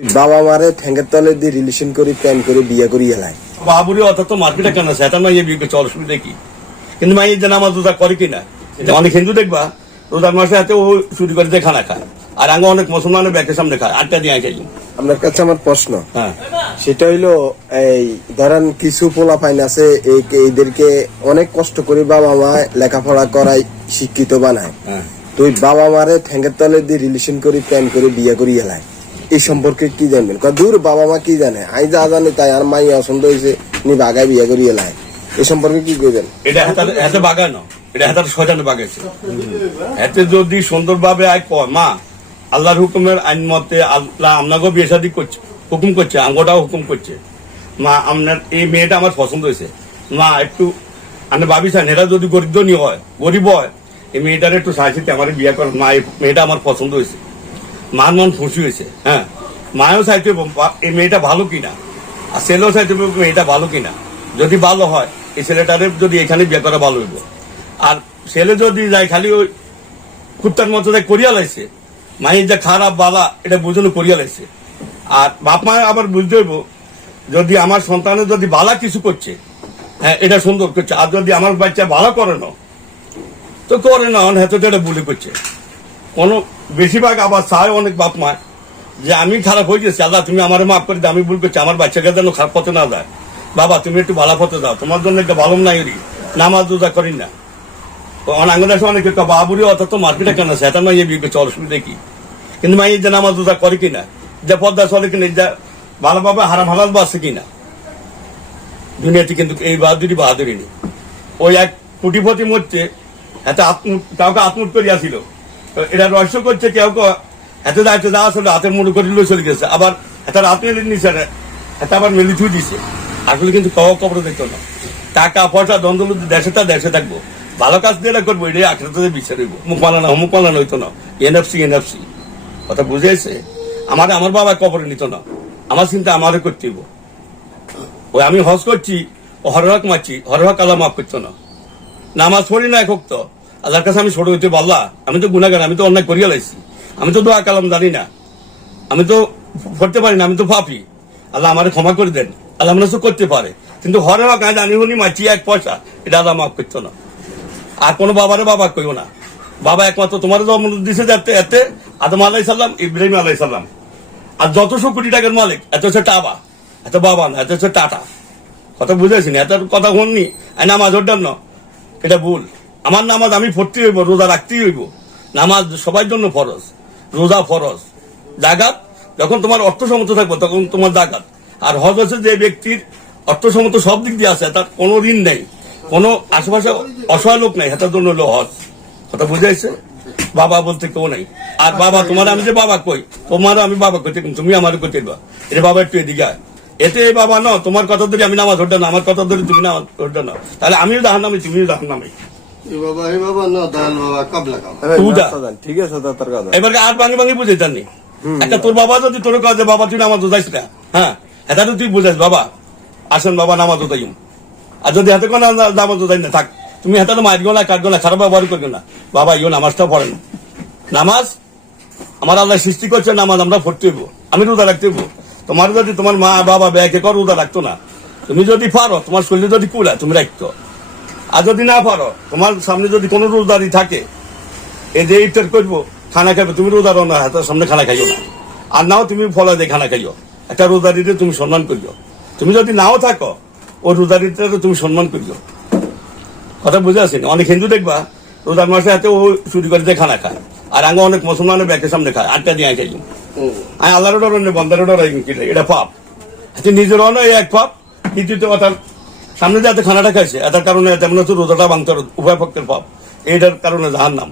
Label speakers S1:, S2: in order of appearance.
S1: বাবা মারে ঠ্যাঙ্গের তলে দিয়ে রিলেশন করি প্ল্যান করে বিয়ে করি এলাই।
S2: বাবুরি অত তো মার্কেটে কেন আছে এটা মাইয়ে বিয়ে করছে অসুবিধা কি কিন্তু মাইয়ে যে নামাজ রোজা করে কিনা? এটা অনেক হিন্দু দেখবা রোজার মাসে হাতে ও চুরি করে দিয়ে খানা খায়। আর আগে অনেক মুসলমানের ব্যাগের সামনে খায় আটটা দিয়ে খাই
S1: আপনার কাছে আমার প্রশ্ন।
S2: হ্যাঁ।
S1: সেটা হইল এই ধরেন কিছু পোলা ফাইন আছে এই এদেরকে অনেক কষ্ট করে বাবা মা লেখাপড়া করাই শিক্ষিত বানায়। তুই বাবা মারে ঠ্যাঙ্গের তলে দিয়ে রিলেশন করি প্ল্যান করে বিয়ে করি এলাই। এই সম্পর্কে কি জানবেন? দূর বাবা মা কি জানে? আই যা জানি তাই আর মাই পছন্দ হয়েছে, নি বাগায় বিয়ে করি এলাই এই সম্পর্কে কি কইবেন?
S2: এটা হাতে বাগানো এটা হাতে শয়তানে বাগাইছে এতে যদি সুন্দরভাবে আয় কয়, মা, আল্লাহর হুকুমের আইন মতে আল্লাহ আপনাকে বিয়ে শাদী করছে, হুকুম করছে আঙ্গটাও হুকুম করছে। মা আপনার এই মেয়েটা আমার পছন্দ হয়েছে। মা, একটু আপনি ভাবিছেন এটা যদি গরিব ধনী হয়, গরিব হয়, এই মেয়েটার একটু সাহায্যে আমার বিয়ে করেন। মা, এই মেয়েটা আমার পছন্দ হয়েছে। মন খুশি হয়েছে হ্যাঁ। মায়ও চাইতে এই মেয়েটা ভালো কিনা? আর ছেলেও চাইতে মেয়েটা ভালো কিনা? যদি ভালো হয়, এই ছেলেটারে যদি এখানে বিয়ে করা ভালো হইব। আর ছেলে যদি যায় খালি ওই কুত্তার মতো যায় করিয়া লাইছে, মায়ের যে খারাপ বালা, এটা বুঝলো করিয়া লাইছে। আর বাপ মা আবার বুঝতে হইব, যদি আমার সন্তানের যদি বালা কিছু করছে হ্যাঁ এটা সুন্দর করছে, আর যদি আমার বাচ্চা ভালো করে না, তো করে না হয়তো তো এটা ভুলে করছে। কোনো বেশিরভাগ আবার চায় অনেক বাপ মা যে আমি খারাপ হয়ে গেছি আল্লাহ তুমি আমার মাফ করে দাও আমি ভুল করছি আমার বাচ্চাকে যেন খারাপ পথে না যায় বাবা তুমি একটু ভালো পথে দাও তোমার জন্য একটা ভালো নাই রি নামাজ রোজা করি না অনাঙ্গন আছে অনেকে বাবুরি অত তো মার্কেটে কেন আছে এটা মাইয়ে বিয়ে করছে অসুবিধা কি কিন্তু মাইয়ে যে নামাজ রোজা করে কিনা যে পদ্মা চলে কিনা যা ভালোভাবে হারাম হালাল বাসছে কিনা দুনিয়াতে কিন্তু এই বাহাদুরি বাহাদুরি নেই ওই এক কোটিপতি মরছে এত আত্ম কাউকে আত্মুট করিয়াছিল এরা রহস্য করছে কেউ কেউ, এত দায়িত্ব দেওয়া আসলে হাতের মুঠো করে লই চলে গেছে। আবার এত রাত নিছে এত আবার মেলি থুই দিছে। আসলে কিন্তু কব কবর দেখতো না। টাকা, পয়সা দ্বন্দ্ব দেশে তা দেশে থাকব। ভালো কাজ দিয়ে করব, এটাই আখড়াতে বিচার হইব। মুখ মানানো মুখ মানানো হইতো না। এনএফসি এনএফসি কথা বুঝেছে? আমার আমার বাবা কবরে নিত না। আমার চিন্তা আমারও করতে ওই আমি হজ করছি, ও হরহক মারছি, হরহক আল্লাহ মাফ করতো না। নামাজ পড়ি না একক তো আল্লাহর কাছে আমি ছোট হইতে পারলা আমি তো গুণাগার আমি তো অন্যায় করিয়া লাইছি। আমি তো দোয়া কালাম জানি না। আমি তো পড়তে পারি না, আমি তো পাপি। আল্লাহ আমার ক্ষমা করে দেন। আল্লাহ মনে করতে পারে। কিন্তু হরে হক আজ জানি হুনি মাছি এক পয়সা, এটা আল্লাহ মাফ করতো না। আর কোনো বাবারে বাবা কইও না। বাবা একমাত্র তোমার জন্ম দিছে যাতে এতে আদম আলাই সাল্লাম ইব্রাহিম আলাই সাল্লাম আর যতশো কোটি টাকার মালিক, এত হচ্ছে টাবা, এত বাবা না, এত হচ্ছে টাটা। কথা বুঝেছি না এত কথা শুননি আর নামাজ ওর জন্য এটা ভুল। আমার নামাজ আমি পড়তে হইব, রোজা রাখতেই হইব। নামাজ সবার জন্য ফরজ, রোজা ফরজ। জাগাত, যখন তোমার অর্থ অর্থসম্মত থাকবে, তখন তোমার জাগাত। আর হজ হচ্ছে যে ব্যক্তির অর্থসম্মত সব দিক দিয়ে আছে, তার কোনো ঋণ নেই, কোনো আশেপাশে অসহায় লোক নেই হেতার জন্য হলো হজ। কথা বুঝাইছে বাবা বলতে কেউ নাই। আর বাবা, তোমার আমি যে বাবা কই তোমার আমি বাবা কইতে তুমি আমার কইতে দিবা এটা বাবা একটু এদিকে। এতে বাবা ন তোমার কথা ধরে আমি নামাজ ধরতে না আমার কথা ধরে তুমি নামাজ ধরতে না তাহলে আমিও জাহান নামি তুমিও জাহান নামি
S3: বাবা এ বাবা না দাল বাবা কাবলা কাম
S2: তুদা।
S1: ঠিক আছে তা তার কথা
S2: এবার আর ভাঙি ভাঙি বুঝে জানি একটা তোর বাবা যদি তোর কাছে বাবা তুই নামাজ যাইস না হ্যাঁ? এটা তুই বুঝাইস বাবা। আসেন বাবা নামাজ যাই আর যদি হাতে কোনো নামাজ যাই না থাক। তুমি হাতে তো মারিও না কাটবো না খারাপ ব্যবহার করবে না। বাবা ইও নামাজটা পড়ে না। নামাজ? আমার আল্লাহ সৃষ্টি করছে নামাজ আমরা পড়তে হইব। আমি রোজা রাখতে হইব। তোমার যদি তোমার মা বাবা ব্যাগে কর রোজা রাখতো না তুমি যদি পারো তোমার শরীরে যদি কুলা তুমি রাখতো। আর যদি না পারো, তোমার সামনে যদি কোনো রোজদারি থাকে, এই যে ইফতার করব, খানা খাবে তুমি রোজা রো না হাতের সামনে খানা খাইও না। আর নাও তুমি ফলা দিয়ে খানা খাইও। একটা রোজারিতে তুমি সম্মান করিও। তুমি যদি নাও থাকো, ওই রোজারিতে তুমি সম্মান করিও। কথা বুঝে আসেনি? অনেক হিন্দু দেখবা, রোজার মাসে হাতে ও চুরি করে দিয়ে খানা খায়। আর আঙ্গ অনেক মুসলমানের ব্যাগের সামনে খায়, আটটা দিয়ে খাই আমি আল্লাহর ডর বন্দার ডর এটা পাপ। নিজের অন এক পাপ দ্বিতীয়ত কথা সামনে যে এত খানাটা খাইছে, এটার কারণে যেমন হচ্ছে রোজাটা ভাঙতে উভয় পক্ষের পাপ। এইটার কারণে জাহার নাম